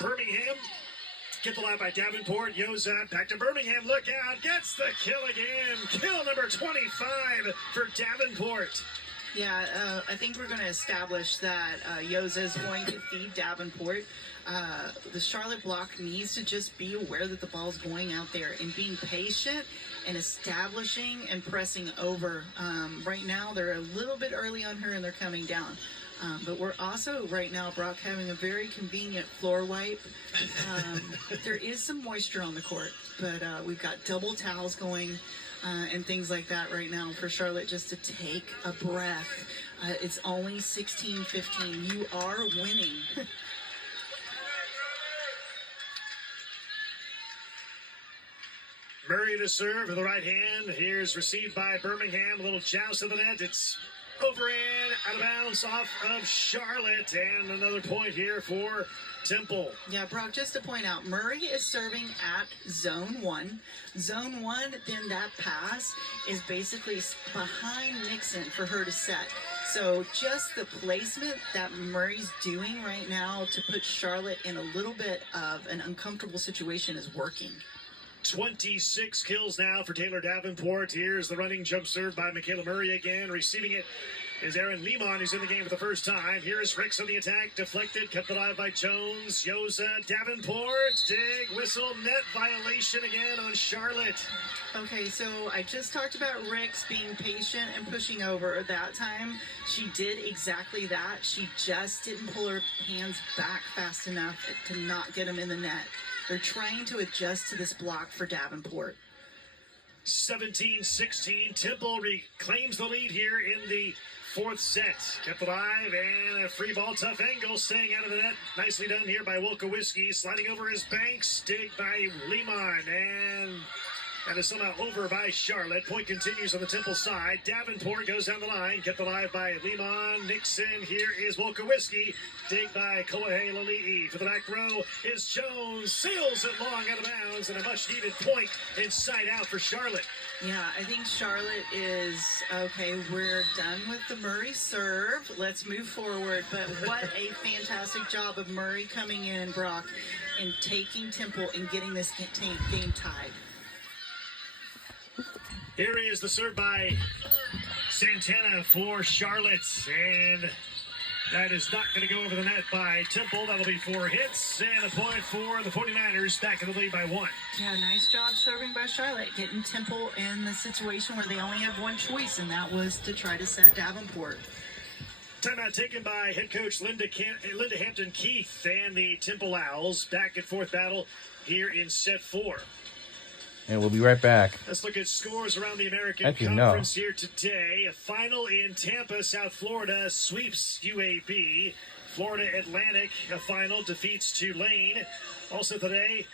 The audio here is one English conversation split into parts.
Birmingham. Get the line by Davenport. Yoza back to Birmingham. Look out. Gets the kill again. Kill number 25 for Davenport. Yeah, I think we're going to establish that Yoza is going to feed Davenport. The Charlotte block needs to just be aware that the ball's going out there and being patient and establishing and pressing over. Right now, they're a little bit early on her and they're coming down. But we're also right now, Brock, having a very convenient floor wipe. There is some moisture on the court, but we've got double towels going and things like that right now for Charlotte just to take a breath. It's only 16-15. You are winning. Murray to serve with the right hand. Here's received by Birmingham. A little joust of the net. It's over and out of bounds off of Charlotte. And another point here for Temple. Yeah, Brock, just to point out, Murray is serving at zone 1. Zone 1, then that pass is basically behind Nixon for her to set. So just the placement that Murray's doing right now to put Charlotte in a little bit of an uncomfortable situation is working. 26 kills now for Taylor Davenport. Here's the running jump serve by Michaela Murray again. Receiving it is Aaron Lehman, who's in the game for the first time. Here's Ricks on the attack. Deflected, kept alive by Jones. Yoza, Davenport, dig, whistle, net violation again on Charlotte. Okay, so I just talked about Ricks being patient and pushing over. That time, she did exactly that. She just didn't pull her hands back fast enough to not get them in the net. They're trying to adjust to this block for Davenport. 17-16. Temple reclaims the lead here in the fourth set. Kept alive and a free ball. Tough angle. Staying out of the net. Nicely done here by Wolkowski. Sliding over his banks. Dig by Lehman. And that is somehow over by Charlotte. Point continues on the Temple side. Davenport goes down the line. Kept alive by Lehman. Nixon. Here is Wolkowski. Dig by Koahe Lali'i. For the back row is Jones. Sails it long out of bounds. And a much-needed point inside out for Charlotte. Yeah, I think Charlotte is, okay, we're done with the Murray serve. Let's move forward. But what a fantastic job of Murray coming in, Brock, and taking Temple and getting this game tied. Here is the serve by Santana for Charlotte. And that is not going to go over the net by Temple. That'll be 4 hits and a point for the 49ers, back in the lead by 1. Yeah, nice job serving by Charlotte, getting Temple in the situation where they only have one choice, and that was to try to set Davenport. Timeout taken by head coach Linda Hampton Keith and the Temple Owls. Back at fourth battle here in set 4. And we'll be right back. Let's look at scores around the American Conference here today. A final in Tampa, South Florida sweeps UAB. Florida Atlantic, a final, defeats Tulane. Also today,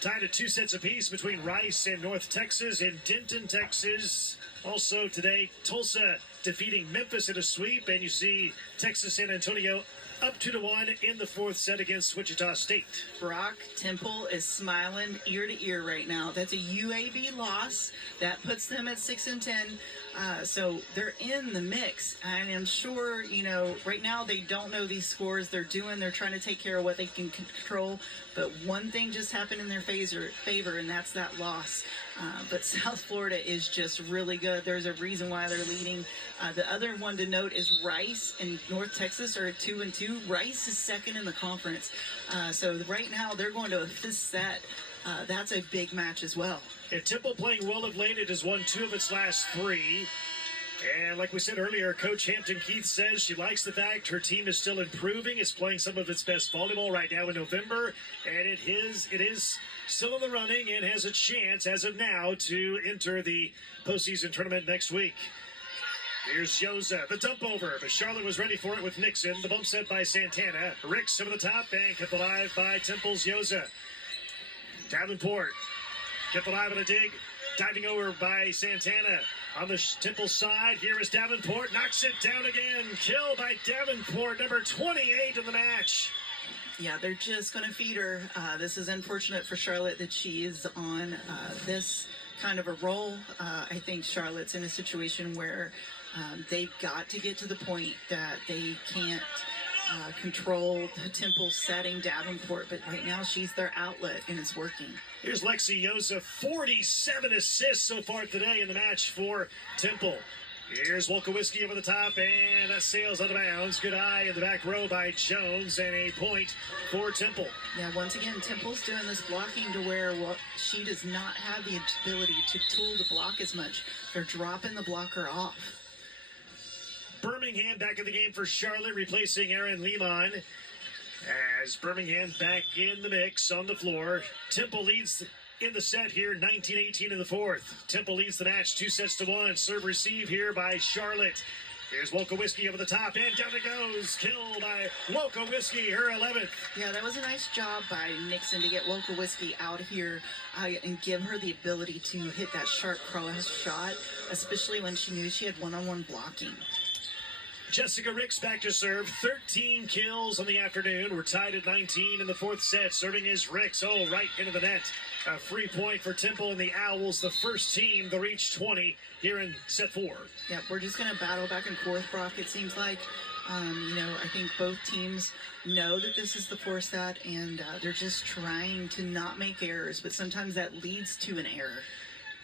tied at 2 sets apiece between Rice and North Texas in Denton, Texas. Also today, Tulsa defeating Memphis in a sweep. And you see Texas San Antonio up 2-1 in the fourth set against Wichita State. Brock, Temple is smiling ear to ear right now. That's a UAB loss. That puts them at 6-10. So they're in the mix. And I'm sure, right now they don't know these scores. They're trying to take care of what they can control. But one thing just happened in their favor, and that's that loss. But South Florida is just really good. There's a reason why they're leading. The other one to note is Rice and North Texas are at 2-2. Rice is second in the conference. So right now they're going to a 5th set. That's a big match as well. And Temple playing well of late. It has won 2 of its last 3. And like we said earlier, Coach Hampton Keith says she likes the fact her team is still improving. It's playing some of its best volleyball right now in November. And it is still in the running and has a chance as of now to enter the postseason tournament next week. Here's Yoza, the dump over, but Charlotte was ready for it with Nixon. The bump set by Santana. Ricks over the top and kept alive by Temple's Yoza. Davenport kept alive on a dig. Diving over by Santana. On the Temple side, here is Davenport. Knocks it down again. Kill by Davenport, number 28 in the match. Yeah, they're just going to feed her. This is unfortunate for Charlotte that she is on this kind of a roll. I think Charlotte's in a situation where they've got to get to the point that they can't control the Temple setting Davenport, but right now she's their outlet and it's working. Here's Lexi Yoza, 47 assists so far today in the match for Temple. Here's Wolkowski over the top, and that sails out of bounds. Good eye in the back row by Jones, and a point for Temple. Yeah, once again, Temple's doing this blocking to where she does not have the ability to tool the block as much. They're dropping the blocker off. Birmingham back in the game for Charlotte, replacing Aaron Lehman. As Birmingham back in the mix on the floor. Temple leads in the set here, 19-18 in the fourth. Temple leads the match 2-1. Serve receive here by Charlotte. Here's Wolkowski over the top, and down it goes. Kill by Wolkowski, her 11th. Yeah, that was a nice job by Nixon to get Wolkowski out here and give her the ability to hit that sharp cross shot, especially when she knew she had one-on-one blocking. Jessica Ricks back to serve. 13 kills on the afternoon. We're tied at 19 in the fourth set. Serving is Ricks. Oh, right into the net. A free point for Temple and the Owls, the first team to reach 20 here in set 4. Yeah, we're just going to battle back and forth, Brock, it seems like. I think both teams know that this is the fourth set, and they're just trying to not make errors, but sometimes that leads to an error.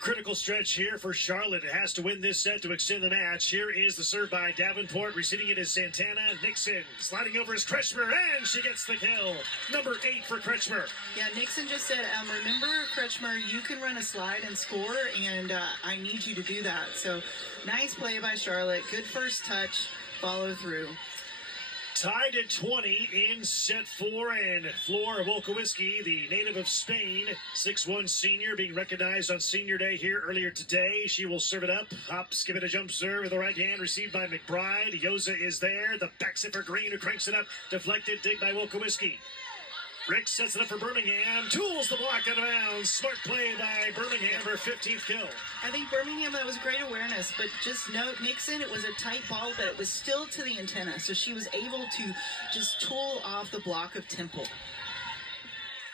Critical stretch here for Charlotte. It has to win this set to extend the match. Here is the serve by Davenport. Receiving it is Santana. Nixon sliding over is Kretschmer, and she gets the kill. Number 8 for Kretschmer. Yeah, Nixon just said, remember, Kretschmer, you can run a slide and score, and I need you to do that. So nice play by Charlotte. Good first touch. Follow through. Tied at 20 in set 4, and Flor Wolkowski, the native of Spain, 6'1" senior, being recognized on Senior Day here earlier today. She will serve it up. Hop, skip it, a jump serve with the right hand, received by McBride. Yoza is there. The back set for Green, who cranks it up. Deflected, dig by Wolkowski. Rick sets it up for Birmingham. Tools the block out of bounds. Smart play by Birmingham, her 15th kill. I think Birmingham, that was great awareness, but just note, Nixon, it was a tight ball, but it was still to the antenna, so she was able to just tool off the block of Temple.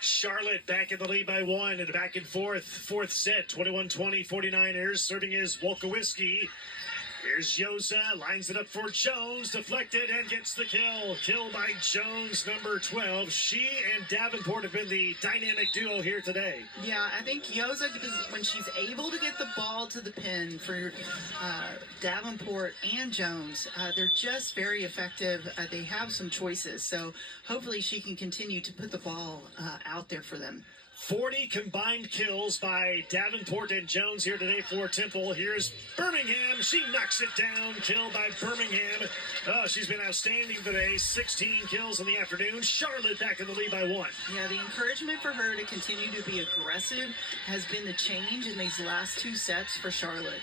Charlotte back in the lead by 1 and back and forth. Fourth set, 21-20, 49ers. Serving is Wolkowski. Here's Yoza, lines it up for Jones, deflected and gets the kill. Kill by Jones, number 12. She and Davenport have been the dynamic duo here today. Yeah, I think Yoza, when she's able to get the ball to the pin for Davenport and Jones, they're just very effective. They have some choices, so hopefully she can continue to put the ball out there for them. 40 combined kills by Davenport and Jones here today for Temple. Here's Birmingham. She knocks it down. Kill by Birmingham. Oh, she's been outstanding today. 16 kills in the afternoon. Charlotte back in the lead by 1. Yeah, the encouragement for her to continue to be aggressive has been the change in these last 2 sets for Charlotte.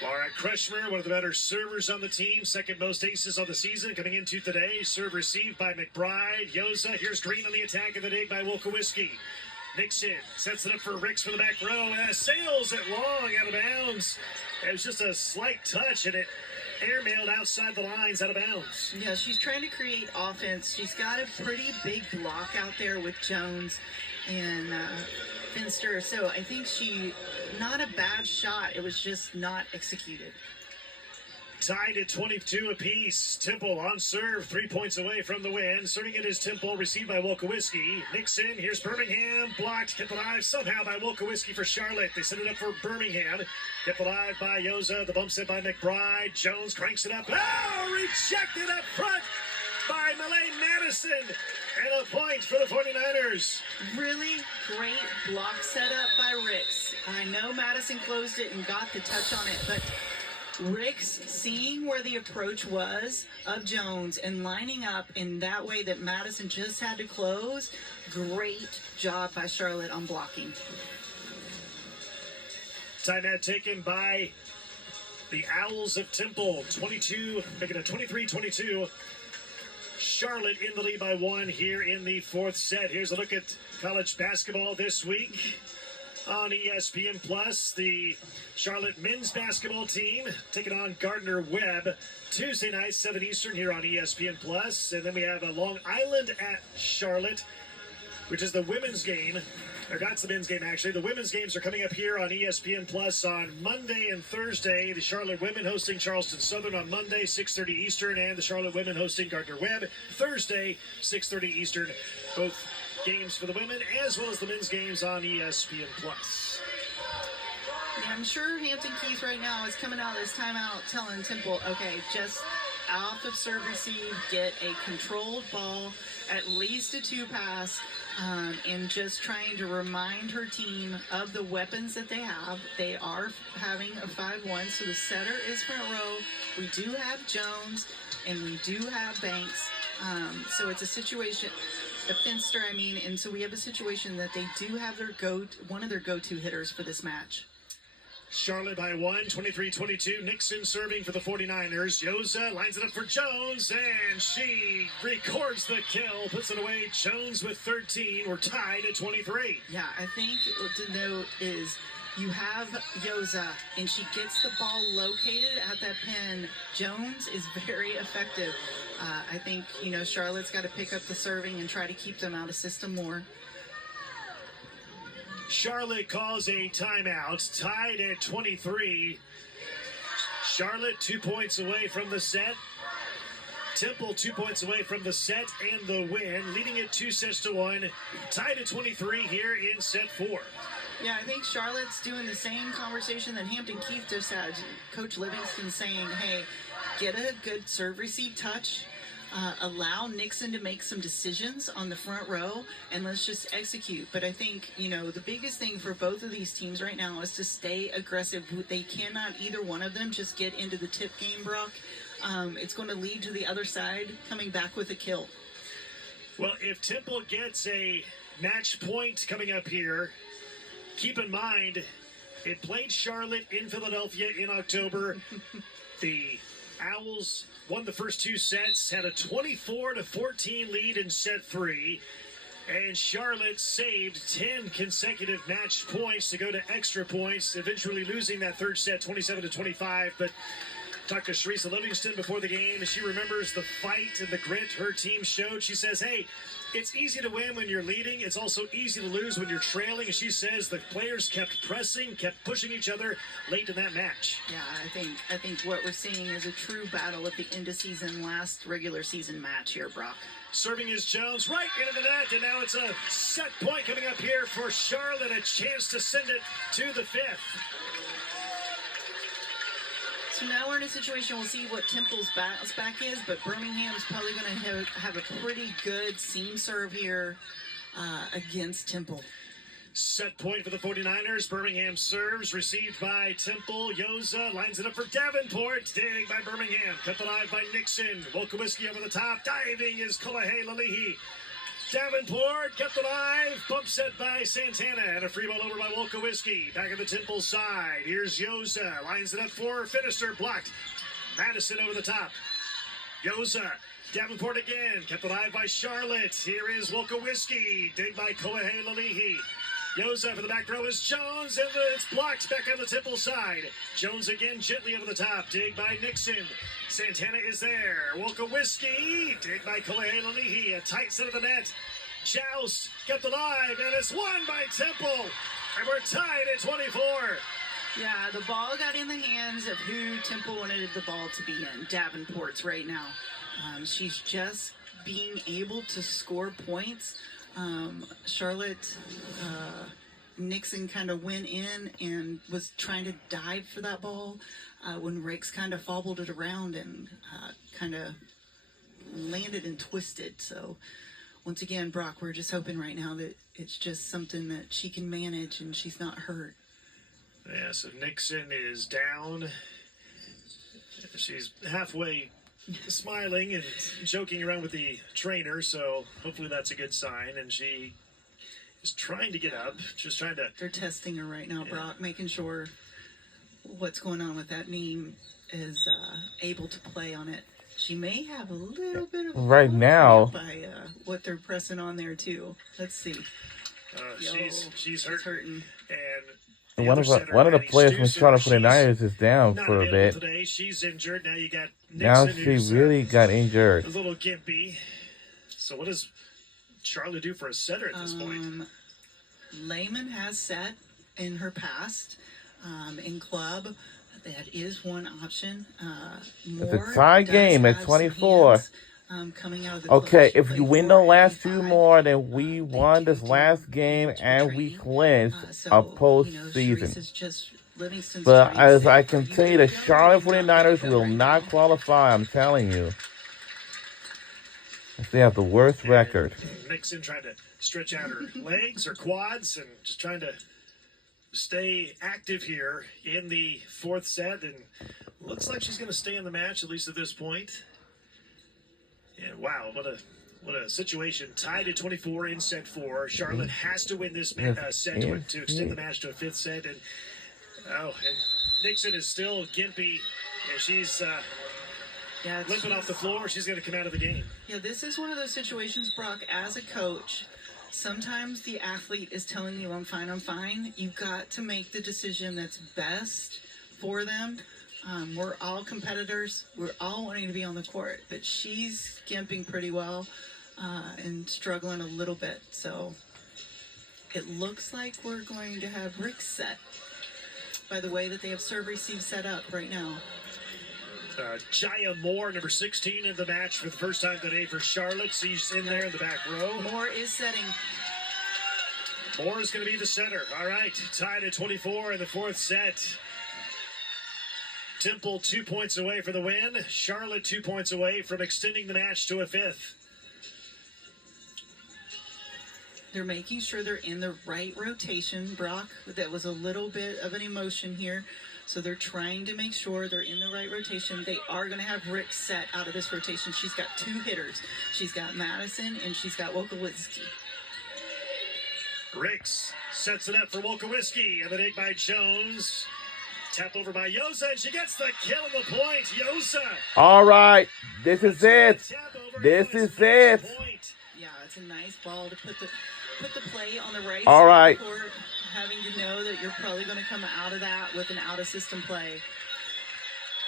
Laura Kretschmer, one of the better servers on the team. Second most aces on the season coming into today. Serve received by McBride. Yoza, here's Green on the attack of the dig by Wolkowski. Nixon sets it up for Ricks for the back row. And sails it long out of bounds. It was just a slight touch, and it airmailed outside the lines out of bounds. Yeah, she's trying to create offense. She's got a pretty big block out there with Jones and Finster. So I think not a bad shot. It was just not executed. Tied at 22 apiece. Temple on serve, 3 points away from the win. Serving it is Temple, received by Wolkowski. Nixon, here's Birmingham, blocked, kept alive somehow by Wolkowski for Charlotte. They set it up for Birmingham. Kept alive by Yoza, the bump set by McBride. Jones cranks it up. Oh, rejected up front by Malay Madison. And a point for the 49ers. Really great block setup by Ricks. I know Madison closed it and got the touch on it, but Ricks seeing where the approach was of Jones and lining up in that way that Madison just had to close. Great job by Charlotte on blocking. Timeout taken by the Owls of Temple. 22, making it 23-22. Charlotte in the lead by 1 here in the fourth set. Here's a look at college basketball this week. On ESPN Plus, the Charlotte men's basketball team taking on Gardner-Webb Tuesday night, 7 Eastern here on ESPN Plus. And then we have Long Island at Charlotte which is the women's game. Or that's the men's game, actually. The women's games are coming up here on ESPN Plus on Monday and Thursday. The Charlotte women hosting Charleston Southern on Monday, 6:30 Eastern, and the Charlotte women hosting Gardner-Webb Thursday, 6:30 Eastern. Both games for the women as well as the men's games on ESPN Plus. Yeah, I'm sure Hampton Keith right now is coming out of this timeout telling Temple, okay, just off of serve receive, get a controlled ball, at least a 2-pass, and just trying to remind her team of the weapons that they have. They are having a 5-1, so the setter is front row. We do have Jones, and we do have Banks. So it's a situation, a Finster, and so we have a situation that they do have one of their go-to hitters for this match. Charlotte by 1, 23-22. Nixon serving for the 49ers. Yoza lines it up for Jones, and she records the kill, puts it away. Jones with 13. We're tied at 23. Yeah, I think what to note is you have Yoza, and she gets the ball located at that pin. Jones is very effective. I think, Charlotte's got to pick up the serving and try to keep them out of system more. Charlotte calls a timeout, tied at 23. Charlotte 2 points away from the set. Temple 2 points away from the set and the win, leading it 2-1. Tied at 23 here in set 4. Yeah, I think Charlotte's doing the same conversation that Hampton Keith just had. Coach Livingston saying, hey, get a good serve receive touch. Allow Nixon to make some decisions on the front row, and let's just execute. But I think, the biggest thing for both of these teams right now is to stay aggressive. They cannot, either one of them, just get into the tip game, Brock. It's going to lead to the other side coming back with a kill. Well, if Temple gets a match point coming up here, keep in mind, it played Charlotte in Philadelphia in October. The Owls won the first 2 sets, had a 24-14 lead in set 3, and Charlotte saved 10 consecutive match points to go to extra points, eventually losing that third set 27-25. But talked to Sharisa Livingston before the game, and she remembers the fight and the grit her team showed. She says, hey, it's easy to win when you're leading. It's also easy to lose when you're trailing. And she says the players kept pressing, kept pushing each other late in that match. Yeah, I think what we're seeing is a true battle at the end of season, last regular season match here, Brock. Serving is Jones right into the net, and now it's a set point coming up here for Charlotte. A chance to send it to the 5th. So now we're in a situation, we'll see what Temple's bounce back is, but Birmingham's probably going to have a pretty good seam serve here against Temple. Set point for the 49ers. Birmingham serves, received by Temple. Yoza lines it up for Davenport. Dig by Birmingham. Cut the live by Nixon. Wolkowski over the top. Diving is Kolahe Lalihi. Davenport, kept alive, bump set by Santana, and a free ball over by Wolkowski. Back at the Temple side, here's Yoza, lines it up for Finister, blocked. Madison over the top. Yoza, Davenport again, kept alive by Charlotte. Here is Wolkowski, dig by Kolahe Lalihi. Yoza for the back row is Jones, and it's blocked back on the Temple side. Jones again, gently over the top, dig by Nixon. Santana is there. Wolkowski, dig by Kolahe Lalihi. A tight set of the net. Joust kept alive, and it's won by Temple. And we're tied at 24. Yeah, the ball got in the hands of who Temple wanted the ball to be in. Davenport's right now. She's just being able to score points. Charlotte Nixon kind of went in and was trying to dive for that ball when Riggs kind of fobbled it around and kind of landed and twisted. So once again, Brock, we're just hoping right now that it's just something that she can manage and she's not hurt. Yeah, so Nixon is down. She's halfway smiling and joking around with the trainer, so hopefully that's a good sign. And she is trying to get up, just trying to... They're testing her right now, Brock, making sure what's going on with that knee is able to play on it. She may have a little bit of... Right now... By what they're pressing on there, too. Let's see. She's hurting. And one of the players from Charlotte 49ers is down for a bit. Today. She's injured. Now you got Nixon, now she really got injured. A little gimpy. So what does Charlotte do for a setter at this point? Lehman has set in her past in club. That is one option. It's a tie game at 24. Coming out of the Okay, club. if you win the last two more, then we won this last game and we clinched a postseason. But as I can tell you, the Charlotte 49ers will not qualify, I'm telling you. They have the worst record. Mixon trying to stretch out her legs or quads and just trying to stay active here in the fourth set. And looks like she's going to stay in the match, at least at this point. And wow, what a situation. Tied at 24 in set 4. Charlotte has to win this set to extend the match to a fifth set. And and Nixon is still gimpy. And she's limping off the floor. She's going to come out of the game. Yeah, this is one of those situations, Brock, as a coach, sometimes the athlete is telling you, I'm fine. You've got to make the decision that's best for them. We're all competitors. We're all wanting to be on the court. But she's gimping pretty well and struggling a little bit. So it looks like we're going to have Rick set by the way that they have serve-receive set up right now. Jaya Moore, number 16 in the match for the first time today for Charlotte. She's in there in the back row. Moore is setting. Moore is going to be the center. All right, tied at 24 in the fourth set. Temple 2 points away for the win. Charlotte 2 points away from extending the match to a fifth. They're making sure they're in the right rotation, Brock. That was a little bit of an emotion here. So they're trying to make sure they're in the right rotation. They are going to have Rick set out of this rotation. She's got 2 hitters. She's got Madison and she's got Wolkowski. Ricks sets it up for Wolkowski, and the dig by Jones. Tap over by Yosa, and she gets the kill on the point. Yosa. All right, this is it. This is it. Yeah, it's a nice ball to put the play on the right all side right. of the court, having to know that you're probably going to come out of that with an out-of-system play.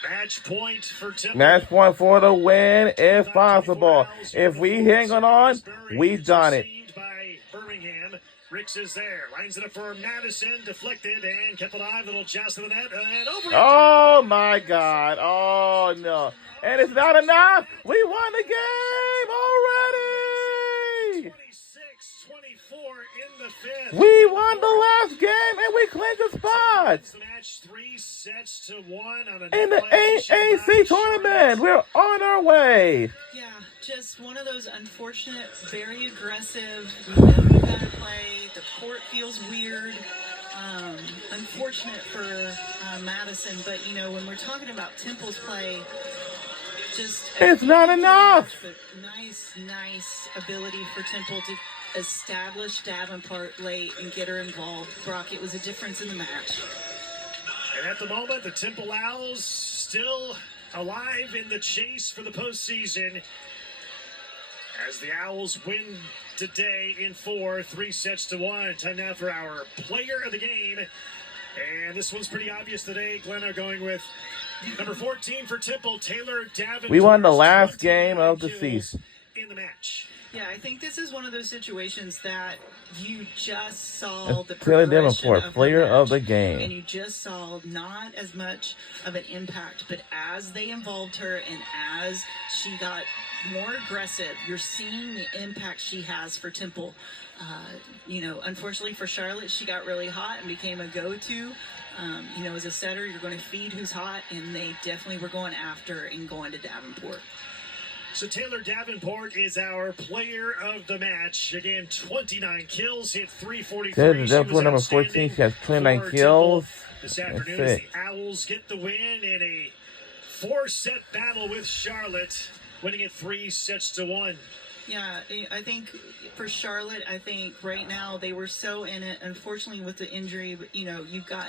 Match point for Temple. Match point for the win, if possible. If we hang on, we done it. By Birmingham. Ricks is there. Lines it up for Madison. Deflected and kept alive. Little joust of the net. And over. Oh, my God. Oh, no. And it's not enough. We won the game already. 26-24 in the fifth. We won the last game, and we clinched the spot. The match 3 sets to 1 on a In the AAC tournament. We're on our way. Yeah, just one of those unfortunate, very aggressive, you know you gotta play, the court feels weird. Unfortunate for Madison, but you know, when we're talking about Temple's play, just it's not enough. But nice ability for Temple to establish Davenport late and get her involved. Brock, it was a difference in the match. And at the moment, the Temple Owls still alive in the chase for the postseason as the Owls win today in 4, 3 sets to 1. Time now for our player of the game. And this one's pretty obvious today. Glenn are going with number 14 for Temple, Taylor Davenport. We won the last game of the season. In the match. Yeah, I think this is one of those situations that you just saw the Taylor progression Davenport, of player the of the match, game. and you just saw not as much of an impact, but as they involved her and as she got more aggressive, you're seeing the impact she has for Temple. You know, unfortunately for Charlotte, she got really hot and became a go-to. You know, as a setter, you're going to feed who's hot, and they definitely were going after and going to Davenport. So Taylor Davenport is our player of the match. Again, 29 kills, hit 343. Taylor Davenport, number 14, she has 29 kills. This afternoon, as the Owls get the win in a 4-set battle with Charlotte, winning it 3 sets to 1. Yeah, I think for Charlotte, I think right now they were so in it. Unfortunately, with the injury, but you know, you've got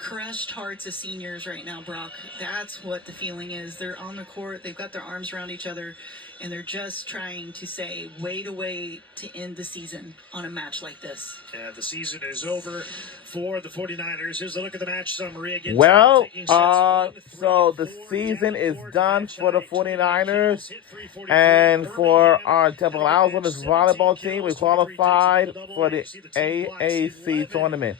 crushed hearts of seniors right now, Brock. That's what the feeling is. They're on the court. They've got their arms around each other. and they're just trying to say, wait a way to end the season on a match like this. Yeah, the season is over for the 49ers. Here's a look at the match summary again. Well, so the season is done for the 49ers. And for our Temple Owls women's volleyball team, we qualified for the AAC tournament.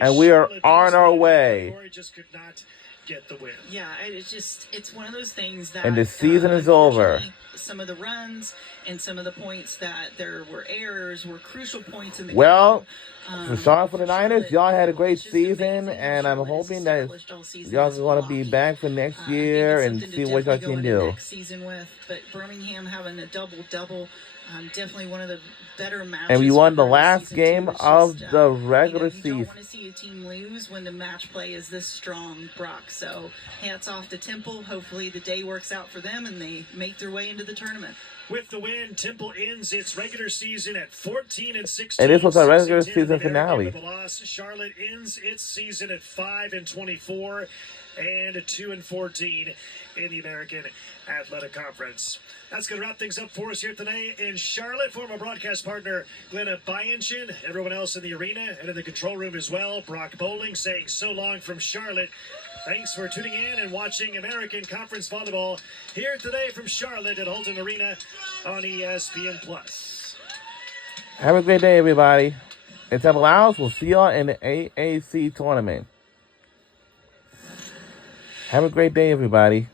And we are on our way. Just could not get the win. Yeah, it's one of those things that... And the season is over. Some of the runs and some of the points that there were errors were crucial points in the game. For Charlotte 49ers, y'all had a great season, and I'm hoping that y'all are going to be back for next year and see what y'all can do. But Birmingham having a double-double, definitely one of the better matches. And we won the last game of the regular season. You don't want to see a team lose when the match play is this strong, Brock. So hats off to Temple. Hopefully the day works out for them and they make their way into the tournament. With the win, Temple ends its regular season at 14-16. And this was our regular season finale. With the loss, Charlotte ends its season at 5-24 and 2-14 in the American Athletic Conference. That's going to wrap things up for us here today in Charlotte. For my broadcast partner, Glenna Byanchin, everyone else in the arena and in the control room as well, Brock Bowling saying so long from Charlotte. Thanks for tuning in and watching American Conference Volleyball here today from Charlotte at Holton Arena on ESPN+. Have a great day, everybody. And Temple Owls, we'll see y'all in the AAC tournament. Have a great day, everybody.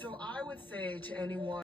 So I would say to anyone